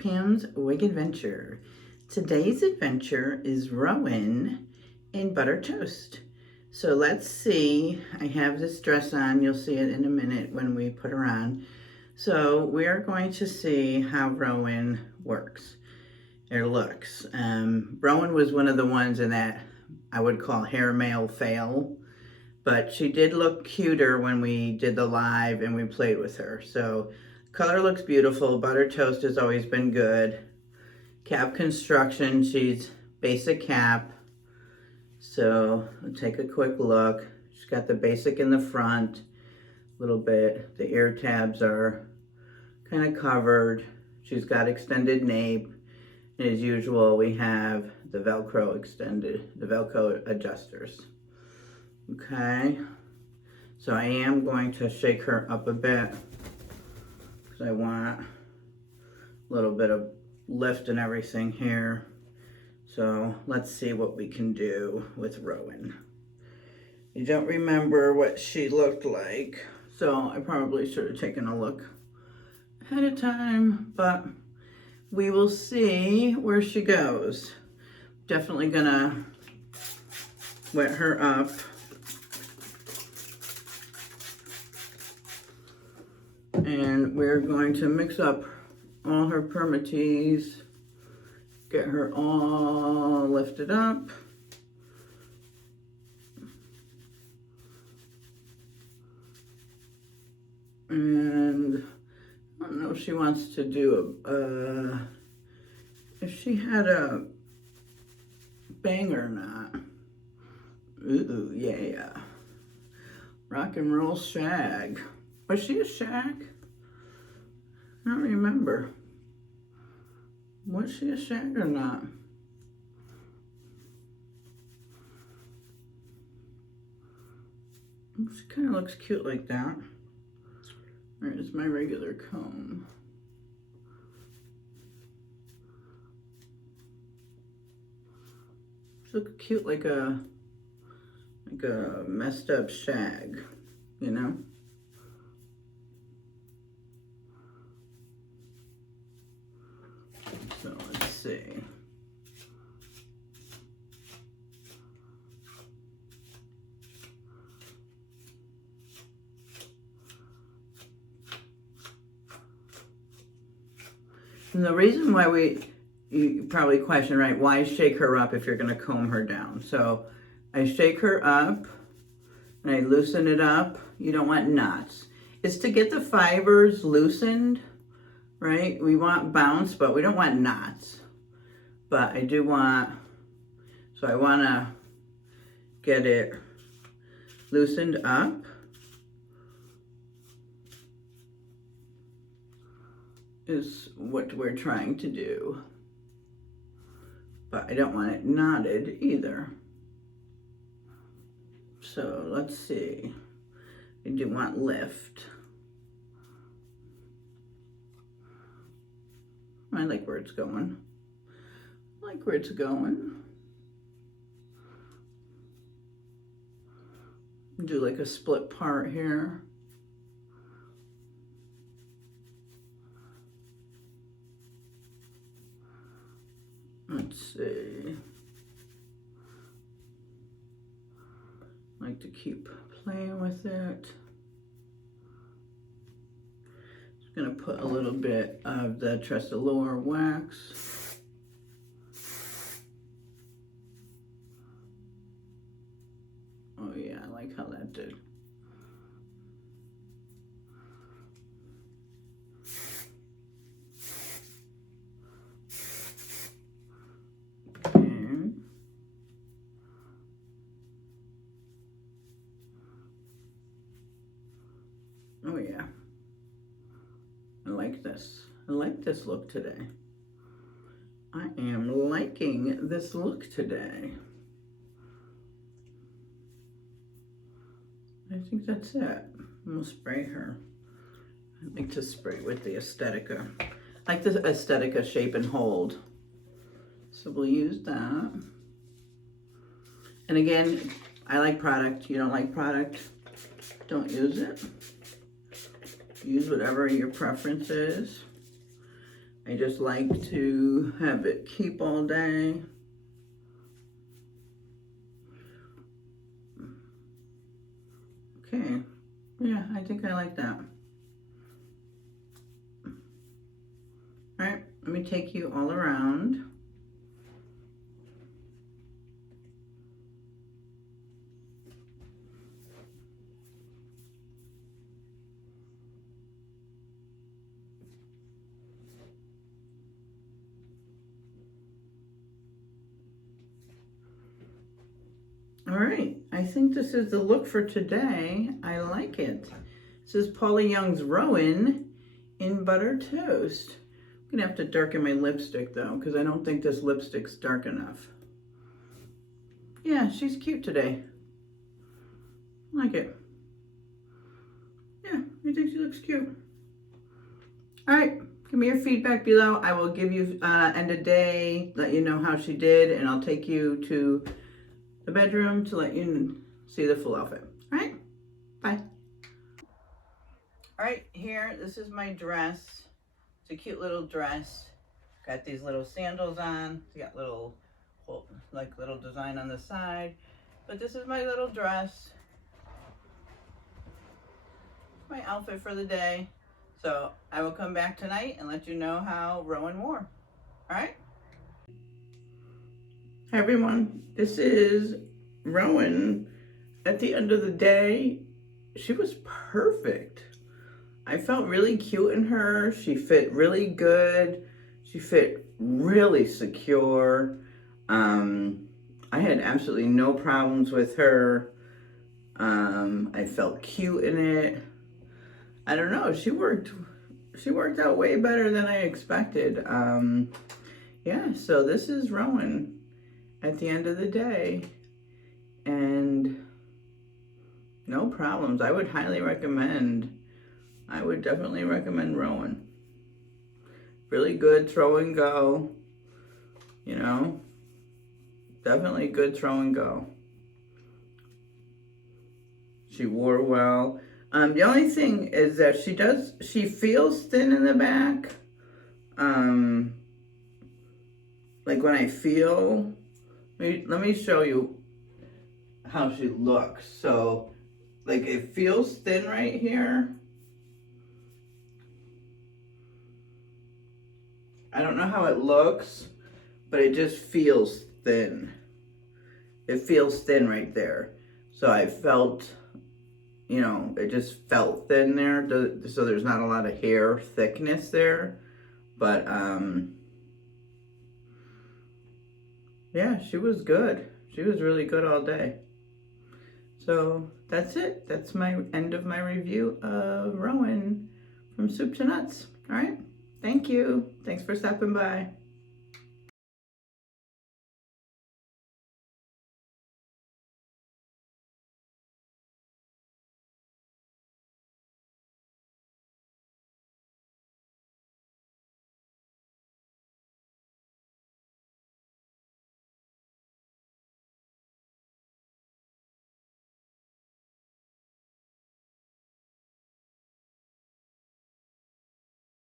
Pam's Wig Adventure. Today's adventure is Rowan in butter toast. So let's see, I have this dress on, you'll see it in a minute when we put her on. So we're going to see how Rowan works, or looks. Rowan was one of the ones in that I would call hair mail fail, but she did look cuter when we did the live and we played with her. So color looks beautiful. Butter toast has always been good. Cap construction, she's basic cap. So we'll take a quick look. She's got the basic in the front a little bit. The ear tabs are kind of covered. She's got extended nape. And as usual, we have the Velcro extended, the Velcro adjusters. Okay, so I am going to shake her up a bit because I want a little bit of lift and everything here. So let's see what we can do with Rowan. You don't remember what she looked like, so I probably should have taken a look ahead of time, but we will see where she goes. Definitely gonna wet her up. And we're going to mix up all her Permatease, get her all lifted up. And I don't know if she wants to do if she had a bang or not. Ooh, yeah. Rock and roll shag. Was she a shag? I don't remember. Was she a shag or not? She kind of looks cute like that. There's my regular comb. She looks cute like a messed up shag, you know? So let's see. And the reason why you probably question, right, why shake her up if you're gonna comb her down? So I shake her up and I loosen it up. You don't want knots. It's to get the fibers loosened, right? We want bounce, but we don't want knots. But I do want, so I wanna get it loosened up. Is what we're trying to do. But I don't want it knotted either. So let's see. I do want lift. I like where it's going. I like where it's going. Do like a split part here. Let's see. I like to keep playing with it. Just gonna put a little bit of the Tressolure wax. Oh yeah, I like how that did. Oh yeah, I like this. I like this look today. I am liking this look today. I think that's it. I'm gonna spray her. I like to spray with the Estetica. I like the Estetica Shape and Hold. So we'll use that. And again, I like product. You don't like product, don't use it. Use whatever your preference is. I just like to have it keep all day. Okay, yeah, I think I like that. All right, let me take you all around. All right, I think this is the look for today. I like it. This is Paula Young's Rowan in Butter Toast. I'm gonna have to darken my lipstick though, because I don't think this lipstick's dark enough. Yeah, she's cute today. I like it. Yeah, I think she looks cute. All right, give me your feedback below. I will give you end of day, let you know how she did, and I'll take you to the bedroom to let you see the full outfit. All right, bye. All right, here, this is my dress. It's a cute little dress. Got these little sandals on. It's got little, like little design on the side. But this is my little dress. My outfit for the day. So I will come back tonight and let you know how Rowan wore. All right? Hi everyone, this is Rowan. At the end of the day, she was perfect. I felt really cute in her. She fit really good. She fit really secure. I had absolutely no problems with her. I felt cute in it. I don't know, she worked out way better than I expected. Yeah, so this is Rowan at the end of the day, and no problems. I would highly recommend, I would definitely recommend Rowan. Really good throw and go, you know, definitely good throw and go. She wore well. The only thing is that she feels thin in the back. Like when I feel, let me show you how she looks. So, like it feels thin right here. I don't know how it looks, but it just feels thin. It feels thin right there. So I felt, you know, it just felt thin there. So there's not a lot of hair thickness there. But, yeah, she was good. She was really good all day. So that's it. That's my end of my review of Rowan from Soup to Nuts. All right. Thank you. Thanks for stopping by.